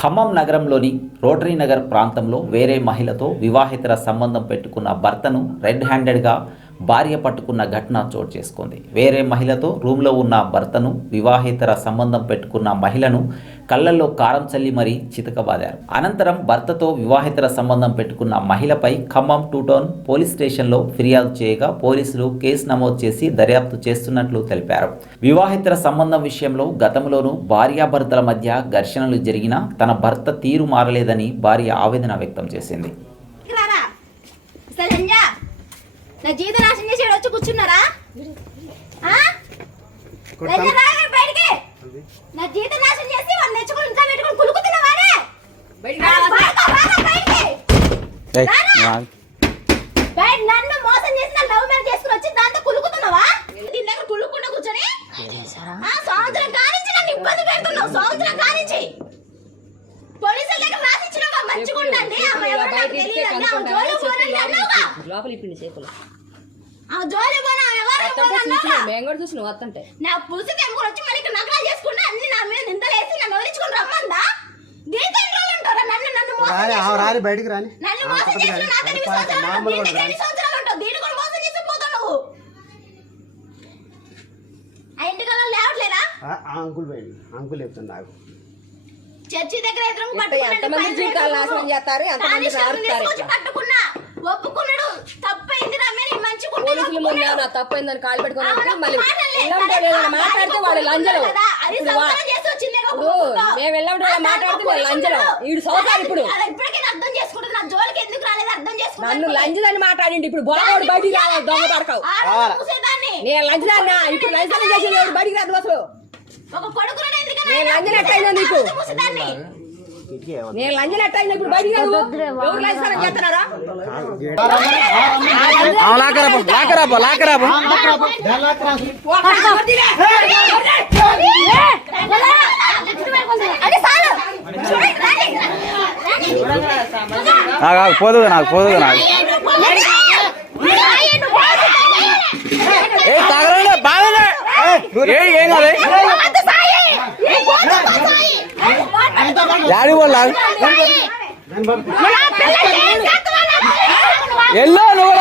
ఖమ్మం నగరంలోని రోటరీ నగర్ ప్రాంతంలో వేరే మహిళతో వివాహేతర సంబంధం పెట్టుకున్న భర్తను రెడ్ హ్యాండెడ్గా భార్య పట్టుకున్న ఘటన చోటు చేసుకుంది. వేరే మహిళతో రూమ్లో ఉన్న భర్తను వివాహేతర సంబంధం పెట్టుకున్న మహిళను కళ్ళల్లో కారం చల్లి మరీ చితకబాదారు. అనంతరం భర్తతో వివాహేతర సంబంధం పెట్టుకున్న మహిళపై ఖమ్మం 2 టౌన్ పోలీస్ స్టేషన్లో ఫిర్యాదు చేయగా పోలీసులు కేసు నమోదు చేసి దర్యాప్తు చేస్తున్నట్లు తెలిపారు. వివాహేతర సంబంధం విషయంలో గతంలోనూ భార్యాభర్తల మధ్య ఘర్షణలు జరిగినా తన భర్త తీరు మారలేదని భార్య ఆవేదన వ్యక్తం చేసింది. నా జీవితం నాశనం చేసి వచ్చి కూర్చున్నారా? నా జీవితం నాశనం చేసి వాళ్ళు నెచ్చుకుని ఇంట్లో పెట్టుకుని కులుకుతున్నావానే? నన్ను మోసం చేసి నా లవ్ మ్యారేజ్ చేసుకుని వచ్చి దాంతో కులుకుతున్నావా? దీని దగ్గర కులుకుండా కూర్చొని సంవత్సరం కానించి నన్ను ఇబ్బంది పెడుతున్నావు. సంవత్సరం కానించి పోలీసుల దగ్గర రాసిచ్చినావా? మంచిగా ఉండండి నా పులుసు తెంపుకొని వచ్చి మళ్ళీ నగరాలు చేసుకుంటే అన్ని నా మీద నిందలేసి నన్ను వదిలించుకుని రమ్మందా? దీంతో రోజులు ఉంటారా? నన్ను మోసం చేసి సంవత్సరాలు ఉంటావు. దీని కూడా మోసం చేసి పోతావు నువ్వు. ఆ ఇంటికి లేవట్లేదా? చర్చి దగ్గర పట్టుకున్నా ఒప్పుకున్నాడు. తప్పైంది తప్పైందని కాలు పెట్టుకుని మాట్లాడితే వాడు లంజలో మేము వెళ్ళాం మాట్లాడితే వాడు లంజలో వీడు సౌకారు. ఇప్పుడు అర్థం చేసుకుంటుంది. నా జోలికి ఎందుకు రాలేదు అర్థం చేసుకుంటా. నన్ను లంజదని మాట్లాడిండి. ఇప్పుడు బాగా బయటికి రావాలి. దొంగ పడకావు నేను లంజదాన్నా. ఇప్పుడు లంజనం చేసి బయటికి రాదు అసలు. నేను లంజనట్టయినా నీకు నేను లంజనట్టయినా ఇప్పుడు బయటికి రాదు. ఎవరు లంజనం చేస్తున్నారా? పోదు నాకు తగలండి బాగా ఏం కాదు. డాడీ వాళ్ళ ఎల్లో నువ్వు